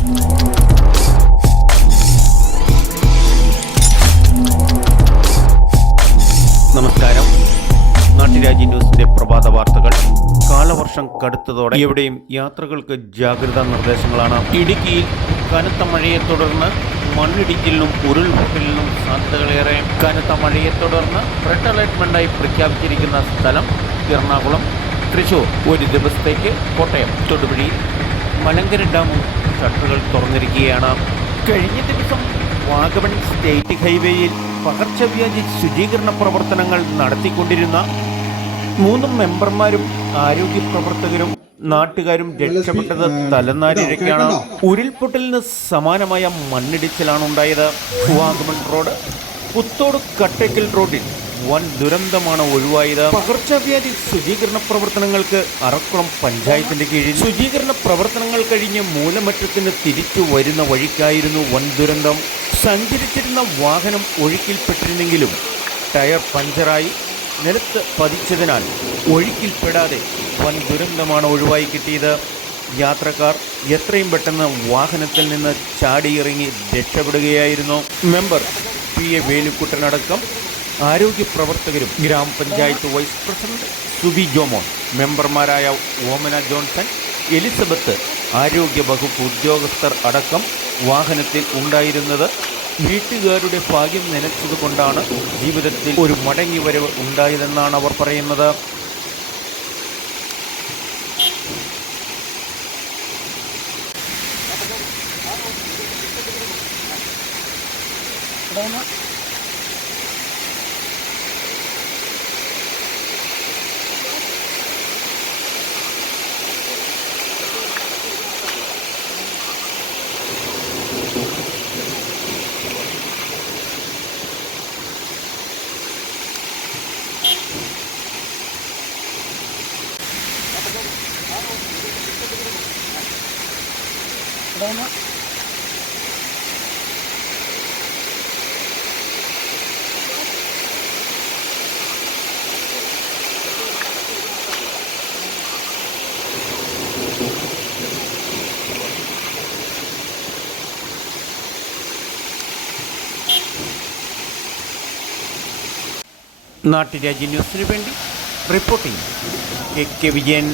നമസ്കാരം. നാട്ടുരാജ്യ ന്യൂസിന്റെ പ്രഭാത വാർത്തകൾ. കാലവർഷം കടുത്തതോടെ എവിടെയും യാത്രകൾക്ക് ജാഗ്രതാ നിർദ്ദേശങ്ങളാണ്. ഇടുക്കിയിൽ കനത്ത മഴയെ തുടർന്ന് മണ്ണിടിച്ചിലിനും ഉരുൾപൊട്ടലിനും സാധ്യതകളേറെ. കനത്ത മഴയെ തുടർന്ന് റെഡ് അലർട്ട്മെന്റായി പ്രഖ്യാപിച്ചിരിക്കുന്ന സ്ഥലം എറണാകുളം, തൃശൂർ. ഒരു ദിവസത്തേക്ക് കോട്ടയം, തൊടുപുഴയിൽ മലങ്കര ഡാമും ഷട്ടറുകൾ തുറന്നിരിക്കുകയാണ്. കഴിഞ്ഞ ദിവസം വാഗമൺ സ്റ്റേറ്റ് ഹൈവേയിൽ പകർച്ചവ്യാധി ശുചീകരണ പ്രവർത്തനങ്ങൾ നടത്തിക്കൊണ്ടിരുന്ന 3 മെമ്പർമാരും ആരോഗ്യ പ്രവർത്തകരും നാട്ടുകാരും രക്ഷപ്പെട്ടത് തലനാരിഴയ്ക്കാണ്. ഉരുൾപൊട്ടലിന് സമാനമായ മണ്ണിടിച്ചിലാണ് ഉണ്ടായത്. വാഗമൺ റോഡ് പുത്തോട് കട്ടയ്ക്കൽ റോഡിൽ വൻ ദുരന്തമാണ് ഒഴിവായത്. പകർച്ചവ്യാധി ശുചീകരണ പ്രവർത്തനങ്ങൾക്ക് അറക്കുളം പഞ്ചായത്തിന്റെ കീഴിൽ ശുചീകരണ പ്രവർത്തനങ്ങൾ കഴിഞ്ഞ് മൂലമറ്റത്തിന് തിരിച്ചു വരുന്ന വഴിക്കായിരുന്നു വൻ ദുരന്തം. സഞ്ചരിച്ചിരുന്ന വാഹനം ഒഴുക്കിൽപ്പെട്ടിരുന്നെങ്കിലും ടയർ പഞ്ചറായി നിലത്ത് പതിച്ചതിനാൽ ഒഴുക്കിൽപ്പെടാതെ വൻ ദുരന്തമാണ് ഒഴിവായി കിട്ടിയത്. യാത്രക്കാർ എത്രയും പെട്ടെന്ന് വാഹനത്തിൽ നിന്ന് ചാടിയിറങ്ങി രക്ഷപ്പെടുകയായിരുന്നു. മെമ്പർ PA വേലുക്കുട്ടനടക്കം ആരോഗ്യ പ്രവർത്തകരും ഗ്രാമപഞ്ചായത്ത് വൈസ് പ്രസിഡന്റ് സുബി ജോമോൻ, മെമ്പർമാരായ ഓമന ജോൺസൺ, എലിസബത്ത്, ആരോഗ്യ വകുപ്പ് ഉദ്യോഗസ്ഥർ അടക്കം വാഹനത്തിൽ ഉണ്ടായിരുന്നത്. വീട്ടുകാരുടെ ഭാഗ്യം നനച്ചതുകൊണ്ടാണ് ജീവിതത്തിൽ ഒരു മടങ്ങിവരവ് ഉണ്ടായതെന്നാണ് അവർ പറയുന്നത്. നാട്ടുരാജ്യ ന്യൂസിനു വേണ്ടി റിപ്പോർട്ടിംഗ് KK വിജയൻ.